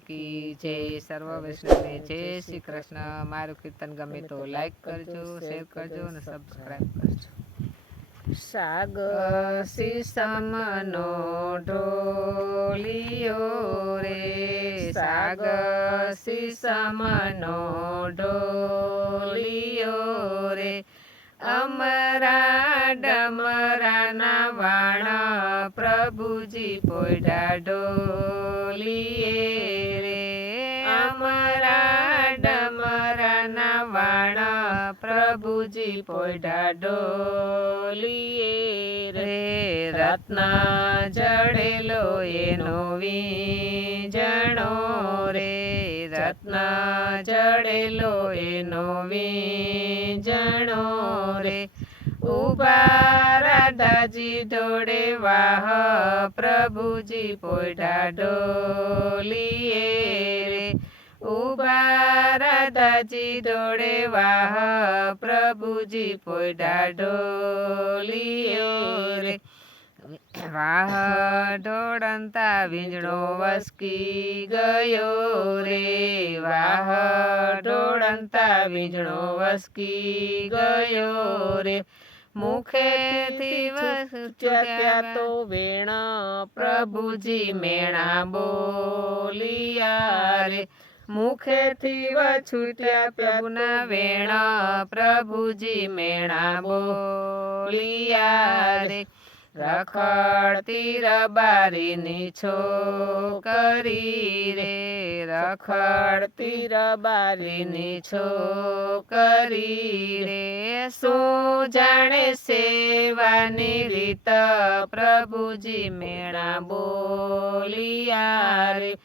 કી જય સર્વ વૈષ્ણવને જય શ્રી કૃષ્ણ. મારું કીર્તન ગમે તો લાઈક કરજો શેર કરજો અને સબસ્ક્રાઈબ કરજો. શાગ સીસમનો ઢોલિયો રે શાગ સીસમનો ઢોલિયો રે અમરા ડમરાના વાણ પ્રભુજી પોડા ડોલીએ રે. અમારા ડમરાના વાણ પ્રભુજી પોડા ડોલીએ રે. રત્ન જડેલો એનો વીજણો રે. રત્ન જડેલો એનો વીજણો રે. ઊભા રાધાજી દોડે વાહ, પ્રભુજી પોઢા ડોલીએ રે. ઊભા વાહ, પ્રભુજી પોઢા ડોલીઓ રે. વાહ, ઢોળંતા વીંજણો વસકી ગયો રે. વાહ, ઢોળંતા વીંજણો વસકી ગયો રે. મુખેથી વસ્યા તો વેણ પ્રભુજી મેણા બોલિયા રે. મુખેથી વછૂટ્યા પ્રભુના વેણ પ્રભુજી મેણા બોલિયા રે. રખડતી રબારીની છોકરી રે. રખડતી રબારીની છોકરી રે. શું જાણે સેવાની રીત પ્રભુજી મેળા બોલિયા રે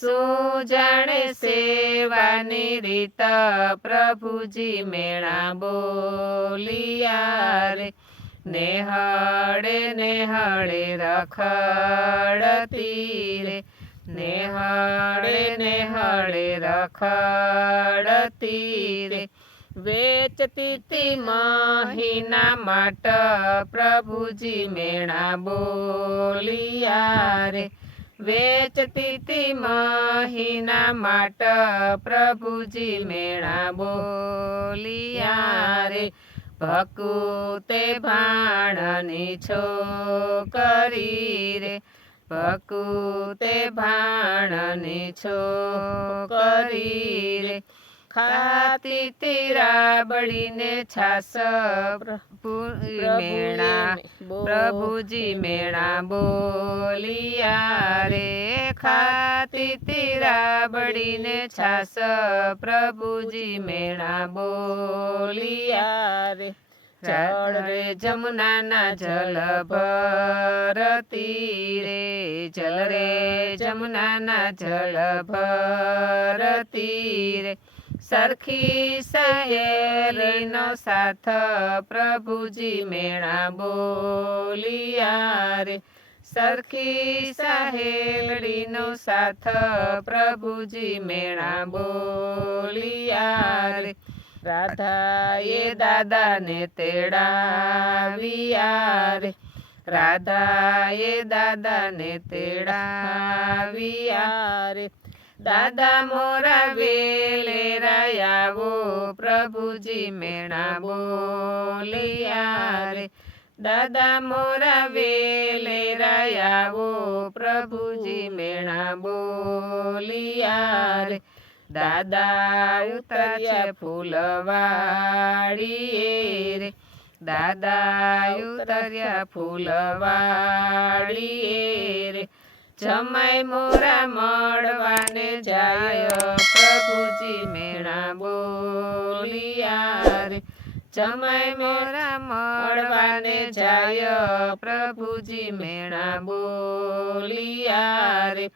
શું જાણે સેવાની રીત પ્રભુજી મેળા બોલિયા રે નેહળે નેહળે રખડતી રે. નેહળે નેહળે રખડતી રે. વેચતી મહિના માટ પ્રભુજી મેણા બોલિયા રે. વેચતી મહિના માટ પ્રભુજી મેણા બોલિયા રે. ભકુતે ભાણની છોકરી રે. ભકુતે ભાણની છોકરી રે. ખાતી તીરા બળીને છાસ મેણા પ્રભુજી મેણા બોલિયા રે. ખાતી તીરા બળીને છાસ. પ્રભુજી મેણા બોલિયા રે. જળ રે જમુનાના જલ ભરતી રે. જલ રે જમુનાના જલ ભરતી રે. સરખી સહેલીનો સાથ પ્રભુજી મેણા બોલિયા રે. સરખી સહેલડીનો સાથ પ્રભુજી મેણા બોલિયા રે. રાધાએ દાદાને તેડાવ્યા રે. રાધાએ દાદાને તેડાવ્યા રે. દાદા મોરા વેલે રયાવો, પ્રભુજી મેણા બોલિયા રે. દાદા મોરા વેલે રયાવો, પ્રભુજી મેણા બોલિયા રે. દાદા ઉતર્યા ફૂલવાડીએ રે. દાદા ઉતર્યા ફૂલવાડીએ જમાઈ મોરા મળવાને જાય પ્રભુજી મેણા બોલિયા રે. જમાઈ મોરા મળવાને જાય પ્રભુજી મેણા બોલિયા રે.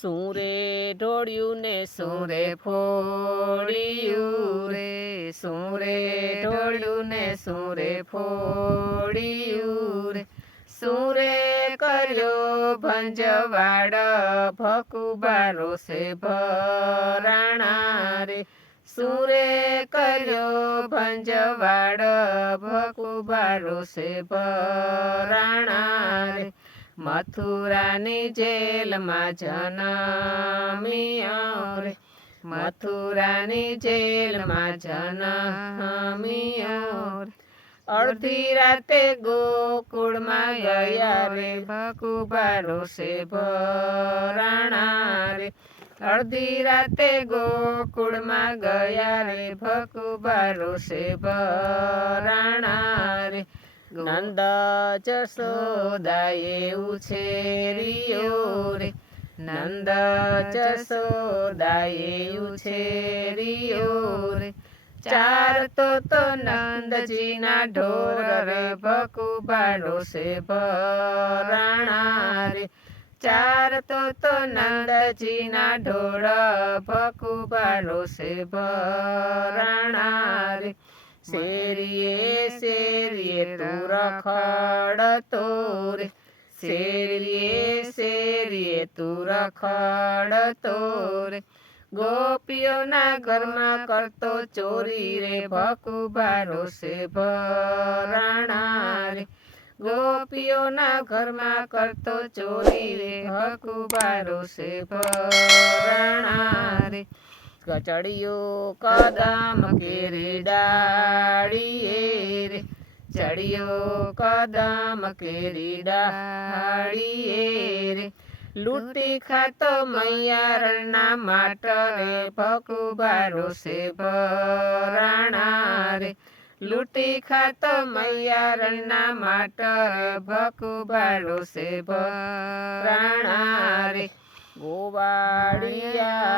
સુરે ઢોળ્યું ને સુરે ફોડ્યું રે? સુરે ઢોળ્યું ને સુરે ફોડ્યું રે? સુરે કર્યો ભંજવાડ ભકુબારો સે ભરાણા રે સુરે કર્યો ભંજવાડ ભકુબારો સે ભરાણા રે મથુરાની જેલમાં જનમિયા રે મથુરાની જેલમાં જનમિયા રે અડધી રાતે ગોકુળમાં ગયા રે ભકુબારો છે ભરાણા રે અડધી રાતે ગોકુળમાં ગયા રે ભકુબારો છે ભરાણા રે નંદ જસોદાએ ઉછેરિયો રે. નંદ જસોદાએ ઉછેરિયો રે. ચાર તો તો નંદજીના ઢોર રે ભકુબાડો છે ભરાણા રે. ચાર તો તો નંદજીના ઢોળ ભકુબાડો છે ભરાણા રે. શેરીએ શેરીએ તું રખડતો રે. શેરીએ શેરીએ તું રખડતો રે. ગોપીઓના ઘરમાં કરતો ચોરી રે, ભકુબારો છે ભરાણા રે. ગોપીઓના ઘરમાં કરતો ચોરી રે, ભકુબારો છે ભરાણા રે. ચડિયો કદમ કેરે ડાળીએ રે. ચડિયો કદમ કેરી ડાળીએ રે. લૂંટી ખાતો મૈયારણના માટ રે ભકુબારો છે ભરાણા રે. લૂંટી ખાતો મૈયારણના માટ રે ભકુબારો છે ભરાણા રે. ગોવાળિયા